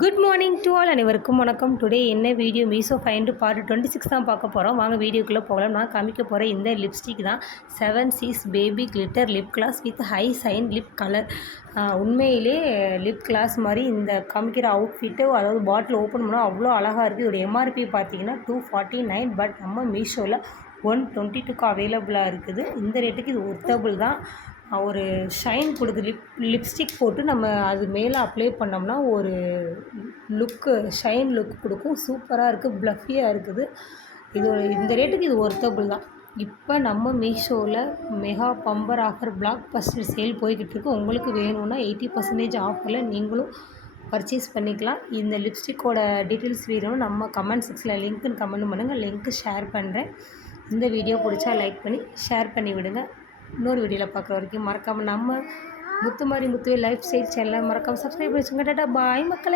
Good morning to all அனைவருக்கும் வணக்கம். Today என்ன வீடியோ மீஷோ ஃபைண்ட் பார்ட் 26 தான் பார்க்க போகிறோம். வாங்க வீடியோக்குள்ளே போகலாம். நான் காமிக்க போகிற இந்த லிப்ஸ்டிக் தான் 7 C's baby glitter lip gloss with high shine lip colour. உண்மையிலே லிப் கிளாஸ் மாதிரி இந்த காமிக்கிற அவுட்ஃபிட்டு, அதாவது பாட்டில் ஓப்பன் பண்ணால் அவ்வளோ அழகாக இருக்குது. இதோட எம்ஆர்பி பார்த்தீங்கன்னா 249, பட் நம்ம மீஷோவில் 122க்கு அவைலபிளாக இருக்குது. இந்த ரேட்டுக்கு இது ஒர்த்தபிள் தான். ஒரு ஷைன் கொடுக்குது. லிப்ஸ்டிக் போட்டு நம்ம அது மேலே அப்ளை பண்ணோம்னா ஒரு ஷைன் லுக் கொடுக்கும். சூப்பராக இருக்குது, ப்ளஃபியாக இருக்குது. இது இந்த ரேட்டுக்கு இது ஒர்த்தபிள் தான். இப்போ நம்ம மீஷோவில் mega bumper offer black Bastar sale போய்கிட்டு இருக்கு. உங்களுக்கு வேணும்னா 80% ஆஃபரில் நீங்களும் பர்ச்சேஸ் பண்ணிக்கலாம். இந்த லிப்ஸ்டிக்கோட டீட்டெயில்ஸ் வேணும்னு நம்ம கமெண்ட் செக்ஷனில் லிங்க்குன்னு கமெண்ட் பண்ணுங்கள். லிங்க்கு ஷேர் பண்ணுறேன். இந்த வீடியோ பிடிச்சா லைக் பண்ணி ஷேர் பண்ணி விடுங்க. இன்னொரு வீடியோவில் பார்க்குற வரைக்கும் மறக்காமல் நம்ம முத்துமாரி முத்துவே லைஃப் ஸ்டைல் சேனலை மறக்காமல் சப்ஸ்கிரைப் பண்ணி வச்சுங்க. டாடா பாய் மக்களே.